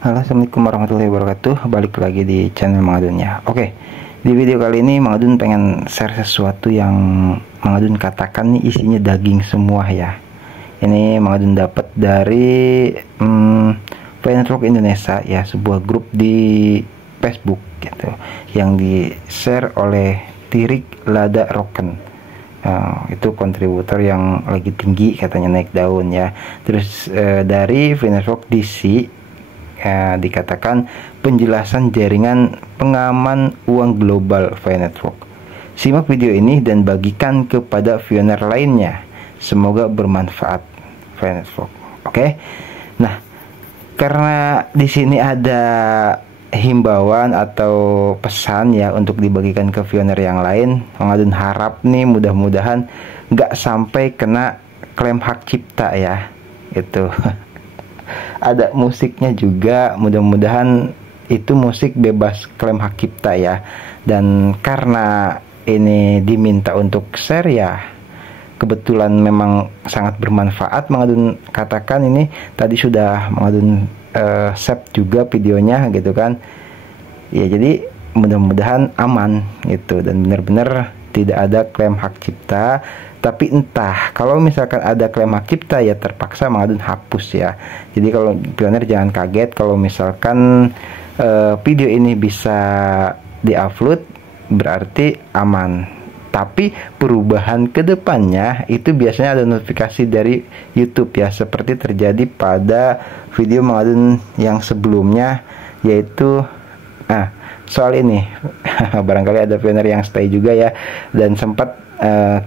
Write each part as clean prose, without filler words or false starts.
Halo, assalamualaikum warahmatullahi wabarakatuh. Balik lagi di channel Mang Adun ya. Oke, di video kali ini Mang Adun pengen share sesuatu yang Mang Adun katakan nih isinya daging semua ya. Ini Mang Adun dapat dari Network Indonesia ya, sebuah grup di Facebook gitu, yang di share oleh Tirik Lada Roken. Itu kontributor yang lagi tinggi katanya, naik daun ya. Terus dari Network DC dikatakan penjelasan jaringan pengaman uang global Network. Simak video ini dan bagikan kepada viewer lainnya. Semoga bermanfaat Network. Oke. Nah, karena di sini ada himbauan atau pesan ya untuk dibagikan ke viewer yang lain, Mang Adun harap nih mudah-mudahan nggak sampai kena klaim hak cipta ya. Itu ada musiknya juga, mudah-mudahan itu musik bebas klaim hak cipta ya. Dan karena ini diminta untuk share ya, kebetulan memang sangat bermanfaat, Mang Adun katakan ini tadi sudah Mang Adun save juga videonya gitu kan ya. Jadi mudah-mudahan aman gitu dan benar-benar tidak ada klaim hak cipta. Tapi entah kalau misalkan ada klaim hak cipta ya terpaksa Mang Adun hapus ya. Jadi kalau pioner jangan kaget kalau misalkan video ini bisa diupload berarti aman. Tapi perubahan kedepannya itu biasanya ada notifikasi dari YouTube ya, seperti terjadi pada video Mang Adun yang sebelumnya, yaitu soal ini. Barangkali ada pioner yang stay juga ya, dan sempat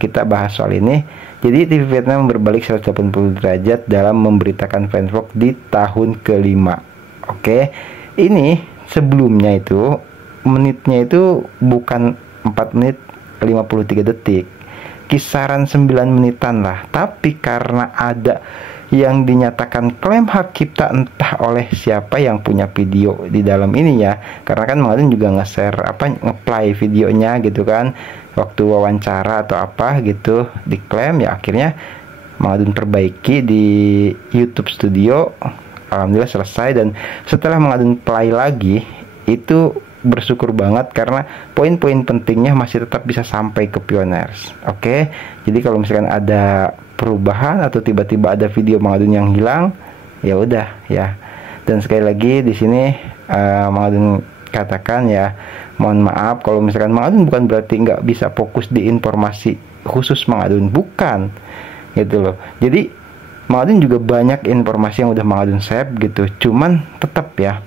kita bahas soal ini. Jadi TV Vietnam berbalik 180 derajat dalam memberitakan Network di tahun kelima. Oke, ini sebelumnya itu menitnya itu bukan 4 menit 53 detik, kisaran 9 menitan lah. Tapi karena ada yang dinyatakan klaim hak cipta entah oleh siapa yang punya video di dalam ini ya, karena kan Mang Adun juga nge-share nge-play videonya gitu kan, waktu wawancara atau apa gitu diklaim ya. Akhirnya Mang Adun perbaiki di YouTube Studio, alhamdulillah selesai. Dan setelah Mang Adun play lagi itu bersyukur banget karena poin-poin pentingnya masih tetap bisa sampai ke pioners. Oke, jadi kalau misalkan ada perubahan atau tiba-tiba ada video Mang Adun yang hilang, ya udah ya. Dan sekali lagi di sini Mang Adun katakan ya, mohon maaf kalau misalkan Mang Adun bukan berarti nggak bisa fokus di informasi khusus Mang Adun, bukan gitu loh. Jadi Mang Adun juga banyak informasi yang udah Mang Adun save gitu, cuman tetap ya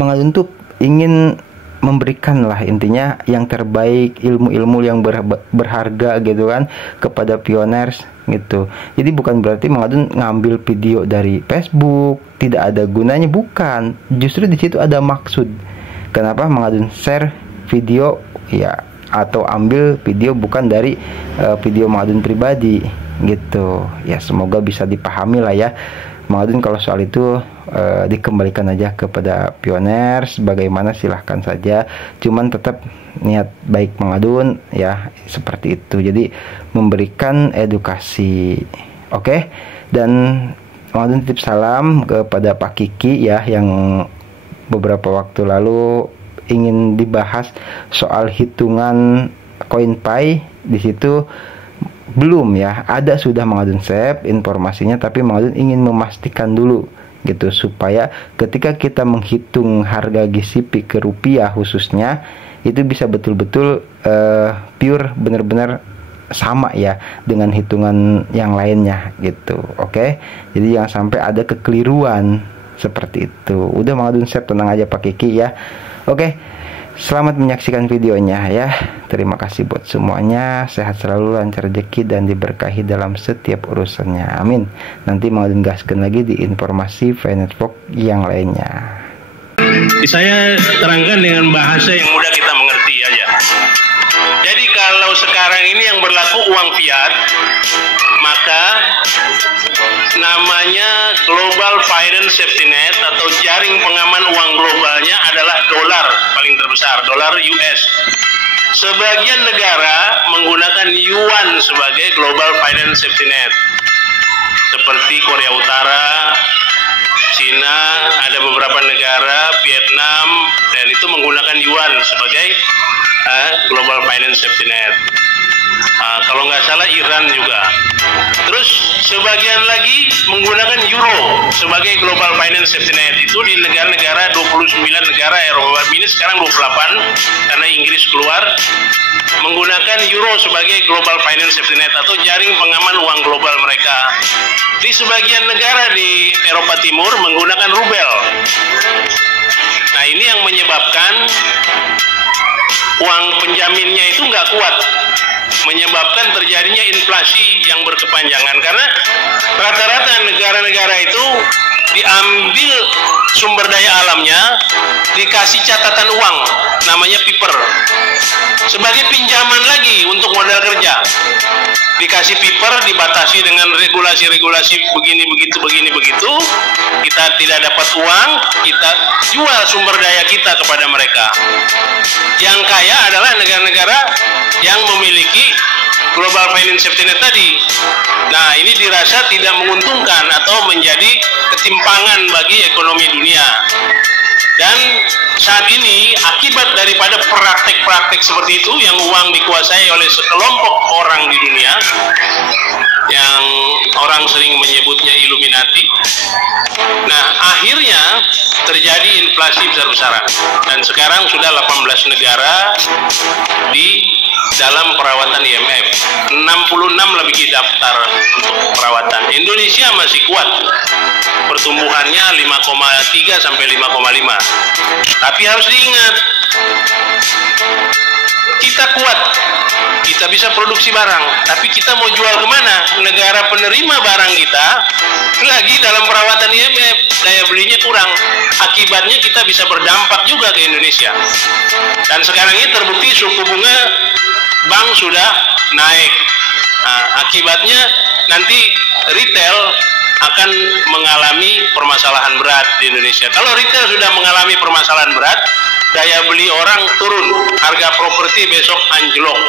Mang Adun tuh ingin memberikan lah intinya yang terbaik, ilmu-ilmu yang berharga gitu kan kepada pioners gitu. Jadi bukan berarti Mang Adun ngambil video dari Facebook tidak ada gunanya, bukan. Justru di situ ada maksud. Kenapa Mang Adun share video ya, atau ambil video bukan dari video Mang Adun pribadi gitu. Ya semoga bisa dipahami lah ya. Mang Adun kalau soal itu dikembalikan aja kepada pioners, bagaimana silahkan saja, cuman tetap niat baik Mang Adun ya seperti itu. Jadi memberikan edukasi. Oke. Dan Mang Adun titip salam kepada Pak Kiki ya, yang beberapa waktu lalu ingin dibahas soal hitungan CoinPay. Di situ belum ya, ada sudah Mang Adun save informasinya, tapi Mang Adun ingin memastikan dulu gitu supaya ketika kita menghitung harga GCP ke rupiah khususnya itu bisa betul-betul pure, benar-benar sama ya dengan hitungan yang lainnya gitu. Oke, jadi jangan sampai ada kekeliruan seperti itu. Udah Mang Adun save, tenang aja Pak Kiki ya. Oke, selamat menyaksikan videonya ya. Terima kasih buat semuanya. Sehat selalu, lancar rezeki dan diberkahi dalam setiap urusannya. Amin. Nanti Mang Adun gaskan lagi di informasi Network yang lainnya. Saya terangkan dengan bahasa yang mudah kita mengerti aja. Jadi kalau sekarang ini yang berlaku uang fiat, maka namanya Global Finance Safety Net atau jaring pengaman uang globalnya adalah dolar paling terbesar, dolar US. Sebagian negara menggunakan yuan sebagai Global Finance Safety Net, seperti Korea Utara, Cina, ada beberapa negara, Vietnam, dan itu menggunakan yuan sebagai global finance safety net. Kalau nggak salah Iran juga. Terus sebagian lagi menggunakan euro sebagai global finance safety net. Itu di negara-negara 29 negara Eropa ini sekarang 28 karena Inggris keluar, menggunakan euro sebagai global finance safety net atau jaring pengaman uang global mereka. Di sebagian negara di Eropa Timur menggunakan rubel. Nah, ini yang menyebabkan uang penjaminnya itu nggak kuat, menyebabkan terjadinya inflasi yang berkepanjangan karena rata-rata negara-negara itu diambil sumber daya alamnya, dikasih catatan uang namanya piper sebagai pinjaman lagi untuk modal kerja, dikasih piper, dibatasi dengan regulasi-regulasi begini begitu, kita tidak dapat uang, kita jual sumber daya kita kepada mereka. Yang kaya adalah negara-negara yang memiliki global finance safety net tadi. Nah, ini dirasa tidak menguntungkan atau menjadi ketimpangan bagi ekonomi dunia. Dan saat ini akibat daripada praktek-praktek seperti itu yang uang dikuasai oleh sekelompok orang di dunia yang orang sering menyebutnya Illuminati. Nah, akhirnya terjadi inflasi besar-besaran dan sekarang sudah 18 negara di dalam perawatan IMF, 66 lebih daftar untuk perawatan. Indonesia masih kuat, pertumbuhannya 5,3 sampai 5,5. Tapi harus diingat, kita kuat, kita bisa produksi barang, tapi kita mau jual kemana? Negara penerima barang kita lagi dalam perawatan IMF, daya belinya kurang. Akibatnya kita bisa berdampak juga ke Indonesia. Dan sekarang ini terbukti suku bunga bank sudah naik. Nah, akibatnya nanti retail akan mengalami permasalahan berat di Indonesia. Kalau retail sudah mengalami permasalahan berat, daya beli orang turun, harga properti besok anjlok.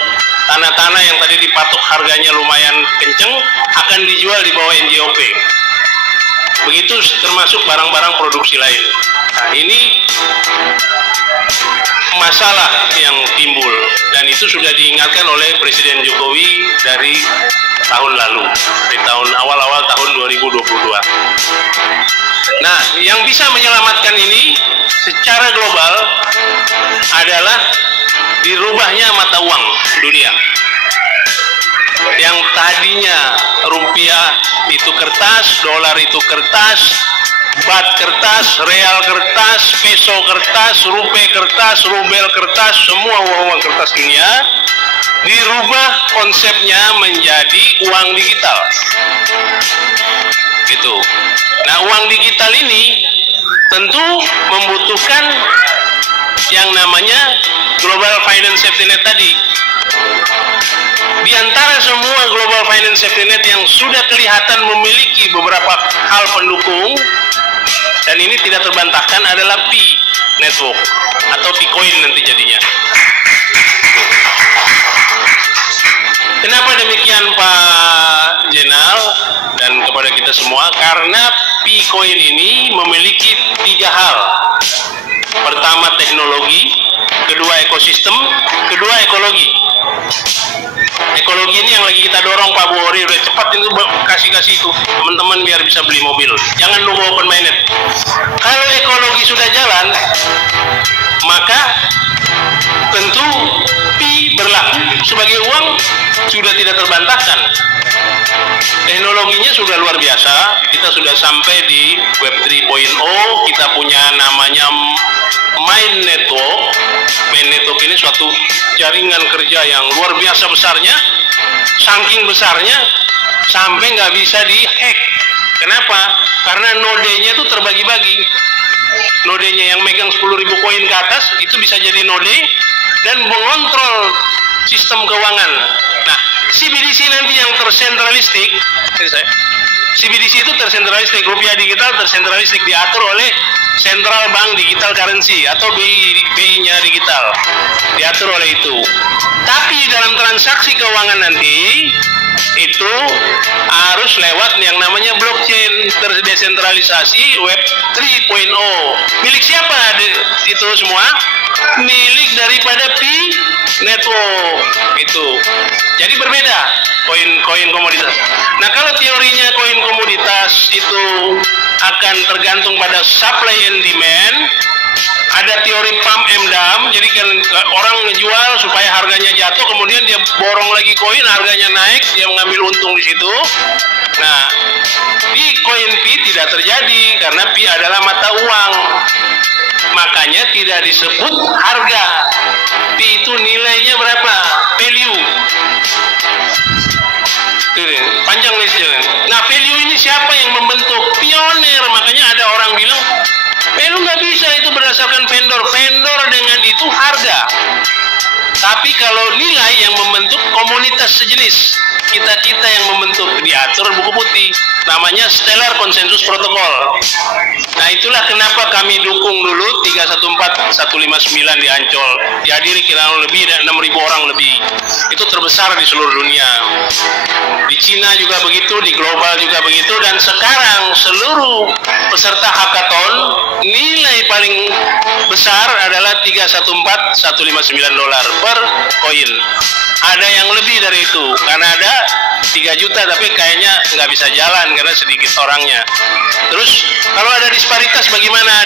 Tanah-tanah yang tadi dipatok harganya lumayan kenceng akan dijual di bawah NJOP. Begitu termasuk barang-barang produksi lain. Nah, ini masalah yang timbul dan itu sudah diingatkan oleh Presiden Jokowi dari tahun lalu, di awal-awal tahun 2022. Nah, yang bisa menyelamatkan ini secara global adalah dirubahnya mata uang dunia. Yang tadinya rupiah itu kertas, dolar itu kertas, bat kertas, real kertas, peso kertas, rupiah kertas, rubel kertas, semua uang kertas dunia dirubah konsepnya menjadi uang digital. Gitu. Nah, uang digital ini tentu membutuhkan yang namanya global finance safety net tadi. Di antara semua global finance safety net yang sudah kelihatan memiliki beberapa hal pendukung dan ini tidak terbantahkan adalah Pi Network atau Picoin nanti jadinya. Kenapa demikian Pak Jenal dan kepada kita semua? Karena Picoin ini memiliki 3 hal. Pertama teknologi, kedua ekosistem, kedua ekologi. Ekologi ini yang lagi kita dorong Pak Buhori, udah cepat itu kasih itu teman-teman biar bisa beli mobil. Jangan nunggu open minded. Kalau ekologi sudah jalan, maka tentu Pi berlaku sebagai uang sudah tidak terbantahkan. Teknologinya sudah luar biasa. Kita sudah sampai di Web 3.0. Kita punya namanya Mind Network. Mind Network ini suatu jaringan kerja yang luar biasa besarnya, saking besarnya sampai nggak bisa dihack. Kenapa? Karena nodenya itu terbagi-bagi. Nodenya yang megang 10.000 koin ke atas itu bisa jadi node dan mengontrol sistem keuangan. Nah, CBDC nanti yang tersentralistik, CBDC itu tersentralistik, rupiah digital tersentralistik, diatur oleh Central Bank Digital Currency atau BI-nya digital, diatur oleh itu. Tapi dalam transaksi keuangan nanti itu harus lewat yang namanya blockchain, terdesentralisasi web 3.0. Milik siapa itu semua? Milik daripada Pi Network itu. Jadi berbeda koin komoditas. Nah, kalau teorinya koin komoditas itu akan tergantung pada supply and demand, ada teori pump and dump. Jadi kan orang ngejual supaya harganya jatuh, kemudian dia borong lagi koin, harganya naik, dia mengambil untung di situ. Nah, di koin Pi tidak terjadi karena Pi adalah mata uang. Makanya tidak disebut harga. Pi itu nilainya berapa? Value. Panjang listnya. Nah, value ini siapa yang membentuk? Pioner. Makanya ada orang bilang, lu nggak bisa, itu berdasarkan vendor. Vendor dengan itu harga. Tapi kalau nilai yang membentuk komunitas sejenis, kita-kita yang membentuk, diatur buku putih. Namanya Stellar Consensus Protocol. Nah, itulah kenapa kami dukung dulu 314-159 di Ancol. Dihadiri kira lebih dari 6.000 orang lebih. Itu terbesar di seluruh dunia. Di Cina juga begitu, di global juga begitu, dan sekarang seluruh peserta hackathon nilai paling besar adalah $314.159 per koin. Ada yang lebih dari itu, karena ada 3 juta tapi kayaknya nggak bisa jalan karena sedikit orangnya. Terus kalau ada disparitas bagaimana?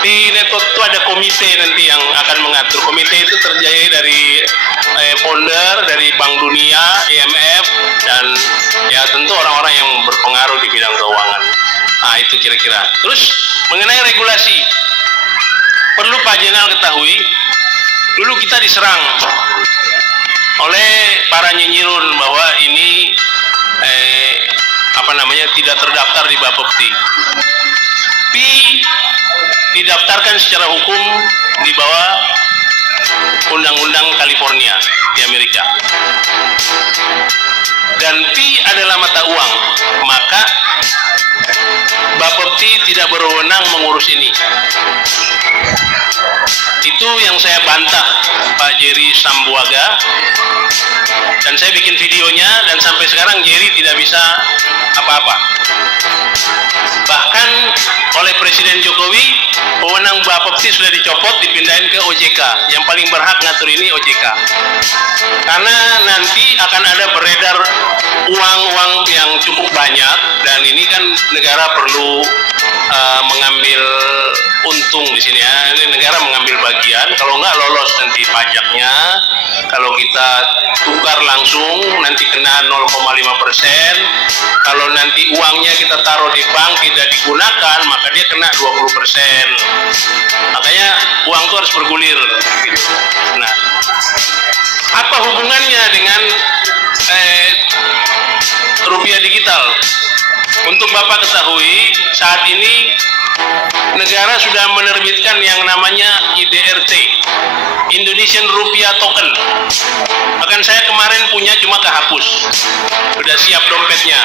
Di network itu ada komite nanti yang akan mengatur. Komite itu terdiri dari founder dari Bank Dunia, IMF, dan ya tentu orang-orang yang berpengaruh di bidang keuangan. Nah, itu kira-kira. Terus mengenai regulasi, perlu Pak Jenderal ketahui, dulu kita diserang oleh para nyinyirun bahwa ini tidak terdaftar di Bapepti. Pi didaftarkan secara hukum di bawah Undang-Undang California di Amerika. Dan Pi adalah mata uang, maka Bapepti tidak berwenang mengurus ini. Itu yang saya bantah Pak Jerry Sambuaga, dan saya bikin videonya, dan sampai sekarang Jerry tidak bisa apa-apa. Bahkan oleh Presiden Jokowi, wewenang Bapepti sudah dicopot, dipindahin ke OJK. Yang paling berhak ngatur ini OJK. Karena nanti akan ada beredar uang-uang yang cukup banyak, dan ini kan negara perlu mengambil untung di sini ya. Ini negara mengambil bagian, kalau nggak lolos nanti pajaknya. Kalau kita tukar langsung nanti kena 0,5%. Kalau nanti uangnya kita taruh di bank tidak digunakan, maka dia kena 20%. Makanya uang itu harus bergulir. Nah, apa hubungannya dengan rupiah digital? Untuk Bapak ketahui, saat ini negara sudah menerbitkan yang namanya IDRT, Indonesian Rupiah Token. Bahkan saya kemarin punya, cuma kehapus. Sudah siap dompetnya.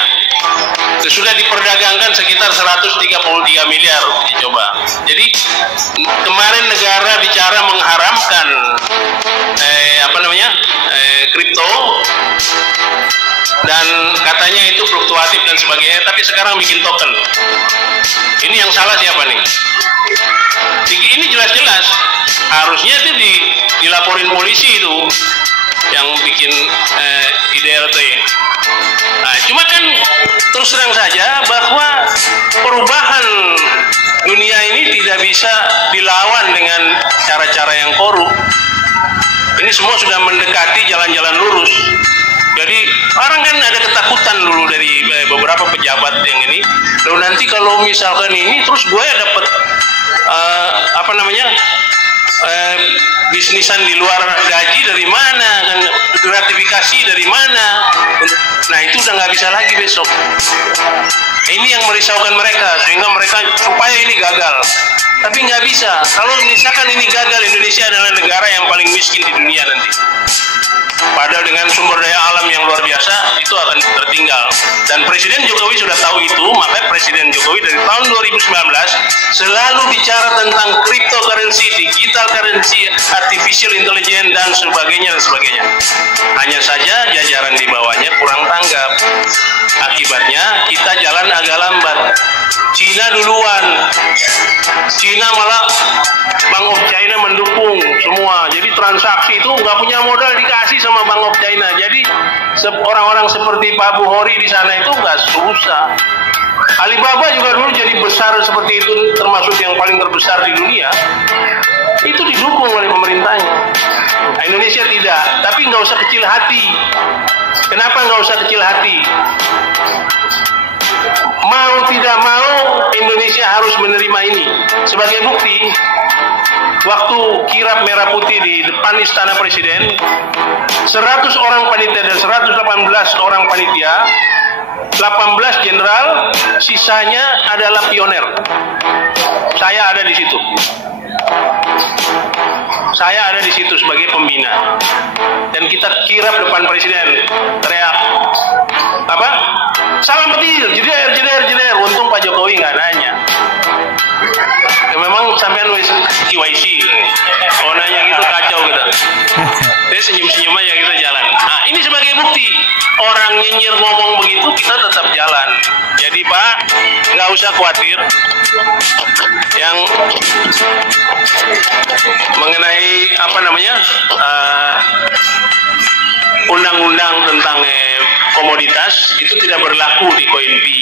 Sudah diperdagangkan sekitar 133 miliar dicoba. Jadi kemarin negara bicara mengharamkan kripto, dan katanya itu fluktuatif dan sebagainya, tapi sekarang bikin token. Ini yang salah siapa nih? Ini jelas-jelas harusnya itu dilaporin polisi itu yang bikin IDRT. Nah, cuma kan terus terang saja bahwa perubahan dunia ini tidak bisa dilawan dengan cara-cara yang korup. Ini semua sudah mendekati jalan-jalan lurus. Jadi orang kan ada ketakutan dulu dari beberapa pejabat yang ini. Lalu nanti kalau misalkan ini terus gue dapat bisnisan di luar gaji dari mana, dan gratifikasi dari mana. Nah, itu udah nggak bisa lagi besok. Ini yang merisaukan mereka, sehingga mereka supaya ini gagal. Tapi nggak bisa. Kalau misalkan ini gagal, Indonesia adalah negara yang paling miskin di dunia nanti. Padahal dengan sumber daya alam yang luar biasa, itu akan tertinggal. Dan Presiden Jokowi sudah tahu itu, makanya Presiden Jokowi dari tahun 2019 selalu bicara tentang cryptocurrency, digital currency, artificial intelligence, dan sebagainya. Hanya saja jajaran di bawahnya kurang tanggap. akibatnya kita jalan agak lambat. Cina duluan. Cina malah Bank of China mendukung semua. Jadi transaksi itu nggak punya modal dikasih sama Bank of China. Jadi orang-orang seperti Pak Buhori di sana itu nggak susah. Alibaba juga dulu jadi besar seperti itu, termasuk yang paling terbesar di dunia. Itu didukung oleh pemerintahnya. Nah, Indonesia tidak, tapi nggak usah kecil hati. Kenapa nggak usah kecil hati? Mau tidak mau Indonesia harus menerima ini. Sebagai bukti, waktu kirap merah putih di depan Istana Presiden, 100 orang panitia dan 118 orang panitia, 18 jenderal, sisanya adalah pioner. Saya ada di situ. Saya ada di situ sebagai pembina. Dan kita kirap depan Presiden, teriak apa? Salam petir, jeder, jeder, jeder. Untung Pak Jokowi nggak nanya. Ya, memang sampean wis KYC. Oh nanya gitu kacau kita. Dia senyum-senyum aja kita jalan. Nah ini sebagai bukti. Orang nyinyir ngomong begitu kita tetap jalan. Jadi Pak, nggak usah khawatir. Yang mengenai apa namanya undang-undang tentang komoditas itu tidak berlaku di Koinpi.